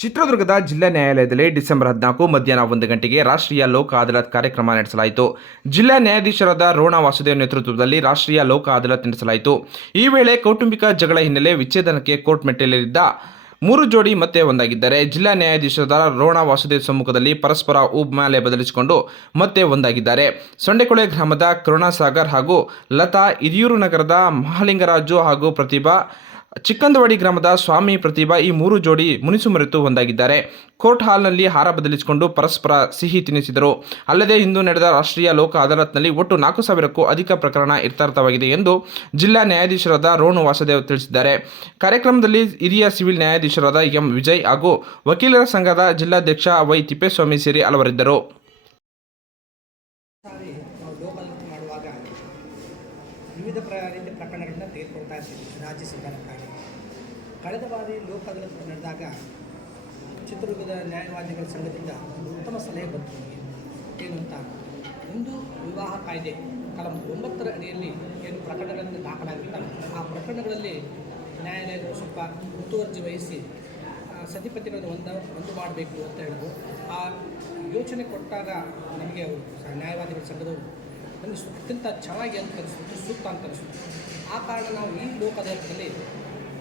ಚಿತ್ರದುರ್ಗದ ಜಿಲ್ಲಾ ನ್ಯಾಯಾಲಯದಲ್ಲಿ ಡಿಸೆಂಬರ್ ಹದಿನಾಲ್ಕು ಮಧ್ಯಾಹ್ನ ಒಂದು ಗಂಟೆಗೆ ರಾಷ್ಟ್ರೀಯ ಲೋಕ ಅದಾಲತ್ ಕಾರ್ಯಕ್ರಮ ನಡೆಸಲಾಯಿತು. ಜಿಲ್ಲಾ ನ್ಯಾಯಾಧೀಶರಾದ ರೋಣ ವಾಸುದೇವ್ ನೇತೃತ್ವದಲ್ಲಿ ರಾಷ್ಟ್ರೀಯ ಲೋಕ ಅದಾಲತ್ ನಡೆಸಲಾಯಿತು. ಈ ವೇಳೆ ಕೌಟುಂಬಿಕ ಜಗಳ ಹಿನ್ನೆಲೆ ವಿಚ್ಛೇದನಕ್ಕೆ ಕೋರ್ಟ್ ಮೆಟ್ಟಿಲೇರಿದ್ದ ಮೂರು ಜೋಡಿ ಮತ್ತೆ ಒಂದಾಗಿದ್ದಾರೆ ಜಿಲ್ಲಾ ನ್ಯಾಯಾಧೀಶರಾದ ರೋಣ ವಾಸುದೇವ್ ಸಮ್ಮುಖದಲ್ಲಿ ಪರಸ್ಪರ ಉಬ್ಮಾಲೆ ಬದಲಿಸಿಕೊಂಡು ಮತ್ತೆ ಒಂದಾಗಿದ್ದಾರೆ. ಸೊಂಡೆಕೊಳೆ ಗ್ರಾಮದ ಕರುಣಾಸಾಗರ್ ಹಾಗೂ ಲತಾ ಹಿರಿಯೂರು ನಗರದ ಮಹಾಲಿಂಗರಾಜು ಹಾಗೂ ಪ್ರತಿಭಾ ಚಿಕ್ಕಂದವಾಡಿ ಗ್ರಾಮದ ಸ್ವಾಮಿ ಪ್ರತಿಭಾ ಈ ಮೂರು ಜೋಡಿ ಮುನಿಸು ಮರೆತು ಒಂದಾಗಿದ್ದಾರೆ. ಕೋರ್ಟ್ ಹಾಲ್ನಲ್ಲಿ ಹಾರ ಬದಲಿಸಿಕೊಂಡು ಪರಸ್ಪರ ಸಿಹಿ ತಿನ್ನಿಸಿದರು ಅಲ್ಲದೆ ಇಂದು ನಡೆದ ರಾಷ್ಟ್ರೀಯ ಲೋಕ ಅದಾಲತ್ನಲ್ಲಿ ಒಟ್ಟು ನಾಲ್ಕು ಸಾವಿರಕ್ಕೂ ಅಧಿಕ ಪ್ರಕರಣ ಇತ್ಯರ್ಥವಾಗಿದೆ ಎಂದು ಜಿಲ್ಲಾ ನ್ಯಾಯಾಧೀಶರಾದ ರೋಣು ವಾಸುದೇವ್ ತಿಳಿಸಿದ್ದಾರೆ. ಕಾರ್ಯಕ್ರಮದಲ್ಲಿ ಹಿರಿಯ ಸಿವಿಲ್ ನ್ಯಾಯಾಧೀಶರಾದ ಎಂ ವಿಜಯ್ ಹಾಗೂ ವಕೀಲರ ಸಂಘದ ಜಿಲ್ಲಾಧ್ಯಕ್ಷ ವೈ ತಿಪ್ಪೇಸ್ವಾಮಿ ಸೇರಿ ಹಲವರಿದ್ದರು. ವಿವಿಧ ರೀತಿಯ ಪ್ರಕರಣಗಳನ್ನ ತೆಗೆದುಕೊಳ್ತಾ ಇರ್ತೀವಿ ರಾಜ್ಯ ಸರ್ಕಾರಕ್ಕಾಗಿ ಕಳೆದ ಬಾರಿ ಲೋಕ ಅದಾಲತ್ ನಡೆದಾಗ ಚಿತ್ರದುರ್ಗದ ನ್ಯಾಯವಾದಿಗಳ ಸಂಘದಿಂದ ಒಂದು ಉತ್ತಮ ಸಲಹೆ ಬಂತು. ಏನು ಅಂತ? ಒಂದು ವಿವಾಹ ಕಾಯ್ದೆ. ಕಲಂ ಒಂಬತ್ತರ ಅಡಿಯಲ್ಲಿ ಏನು ಪ್ರಕರಣಗಳನ್ನು ದಾಖಲಾಗಿರ್ತವೆ ಆ ಪ್ರಕರಣಗಳಲ್ಲಿ ನ್ಯಾಯಾಲಯಗಳು ಸ್ವಲ್ಪ ಮುತುವರ್ಜಿ ವಹಿಸಿ ಸತಿಪತಿಗಳನ್ನು ಒಂದ, ಒಂದು ಮಾಡಬೇಕು ಅಂತ ಹೇಳಿದ್ರು. ಆ ಯೋಚನೆ ಕೊಟ್ಟಾಗ ನಮಗೆ ನ್ಯಾಯವಾದಿಗಳ ಸಂಘದವರು ಸುತ್ತಿಂತ ಅತ್ಯಂತ ಚೆನ್ನಾಗಿ ಅಂತ ಅನಿಸ್ತು ಸೂಕ್ತ ಅಂತ ಅನಿಸ್ತು ಆ ಕಾರಣ ನಾವು ಈ ಲೋಕದಲ್ಲಿ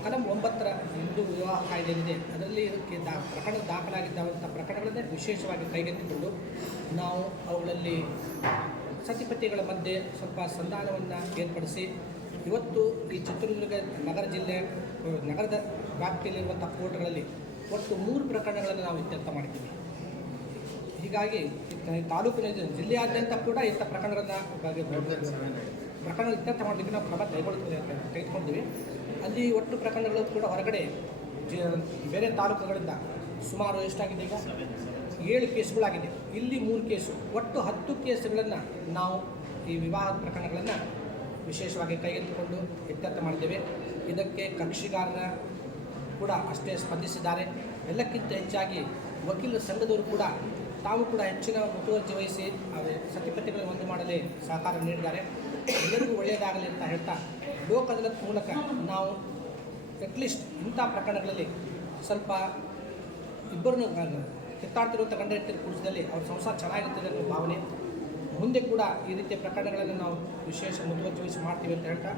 ಕಲಂ ಒಂಬತ್ತರ ಹಿಂದೂ ವಿವಾಹ ಕಾಯ್ದೆ ಏನಿದೆ ಅದರಲ್ಲಿ ಇದಕ್ಕೆ ದಾ, ಪ್ರಕರಣ ದಾಖಲಾಗಿದ್ದಾವಂಥ ಪ್ರಕರಣಗಳನ್ನೇ ವಿಶೇಷವಾಗಿ ಕೈಗೆತ್ತಿಕೊಂಡು ನಾವು ಅವುಗಳಲ್ಲಿ ಸತಿಪತಿಗಳ ಮಧ್ಯೆ ಸ್ವಲ್ಪ ಸಂಧಾನವನ್ನು ಏರ್ಪಡಿಸಿ, ಇವತ್ತು ಈ ಚಿತ್ರದುರ್ಗ ನಗರ ಜಿಲ್ಲೆ, ನಗರದ ವ್ಯಾಪ್ತಿಯಲ್ಲಿರುವಂಥ ಕೋರ್ಟ್ಗಳಲ್ಲಿ ಒಟ್ಟು ಮೂರು ಪ್ರಕರಣಗಳನ್ನು ನಾವು ಇತ್ಯರ್ಥ ಮಾಡಿದ್ದೀವಿ. ಹೀಗಾಗಿ ತಾಲೂಕಿನ ಜಿಲ್ಲೆಯಾದ್ಯಂತ ಕೂಡ ಇಂಥ ಪ್ರಕರಣದ ಬಗ್ಗೆ ಪ್ರಕರಣ ಇತ್ಯರ್ಥ ಮಾಡಲಿಕ್ಕೆ ನಾವು ಕ್ರಮ ಕೈಗೊಳ್ತೀವಿ ಅಂತ ತೆಗೆದುಕೊಂಡಿವಿ ಅಲ್ಲಿ ಒಟ್ಟು ಪ್ರಕರಣಗಳು ಕೂಡ ಹೊರಗಡೆ ಬೇರೆ ತಾಲೂಕುಗಳಿಂದ ಸುಮಾರು ಎಷ್ಟಾಗಿದೆ ಈಗ? ಏಳು ಕೇಸುಗಳಾಗಿದೆ. ಇಲ್ಲಿ ಮೂರು ಕೇಸು. ಒಟ್ಟು ಹತ್ತು ಕೇಸುಗಳನ್ನು ನಾವು ಈ ವಿವಾಹದ ಪ್ರಕರಣಗಳನ್ನು ವಿಶೇಷವಾಗಿ ಕೈಗೆತ್ತಿಕೊಂಡು ಇತ್ಯರ್ಥ ಮಾಡಿದ್ದೇವೆ. ಇದಕ್ಕೆ ಕಕ್ಷಿಗಾರರ ಕೂಡ ಅಷ್ಟೇ ಸ್ಪಂದಿಸಿದ್ದಾರೆ. ಎಲ್ಲಕ್ಕಿಂತ ಹೆಚ್ಚಾಗಿ ವಕೀಲರ ಸಂಘದವರು ಕೂಡ, ತಾವು ಕೂಡ ಹೆಚ್ಚಿನ ಮುತುವರ್ಜಿ ವಹಿಸಿ ಅವರು ಸತಿಪತಿಗಳನ್ನು ಒಂದು ಮಾಡಲು ಸಹಕಾರ ನೀಡಿದ್ದಾರೆ. ಎಲ್ಲರಿಗೂ ಒಳ್ಳೆಯದಾಗಲಿ ಅಂತ ಹೇಳ್ತಾ ಲೋಕ ಮೂಲಕ ನಾವು ಅಟ್ಲೀಸ್ಟ್ ಇಂಥ ಪ್ರಕರಣಗಳಲ್ಲಿ ಸ್ವಲ್ಪ ಇಬ್ಬರನ್ನು ಕಿತ್ತಾಡ್ತಿರುವಂಥ ಗಂಡ ಹೆಂಡತಿ ಕುರಿತದಲ್ಲಿ ಅವ್ರ ಸಂಸಾರ ಚೆನ್ನಾಗಿರ್ತದೆ ಅನ್ನೋ ಭಾವನೆ. ಮುಂದೆ ಕೂಡ ಈ ರೀತಿಯ ಪ್ರಕರಣಗಳನ್ನು ನಾವು ವಿಶೇಷ ಮುತುವರ್ಜಿ ವಹಿಸಿ ಮಾಡ್ತೀವಿ ಅಂತ ಹೇಳ್ತಾ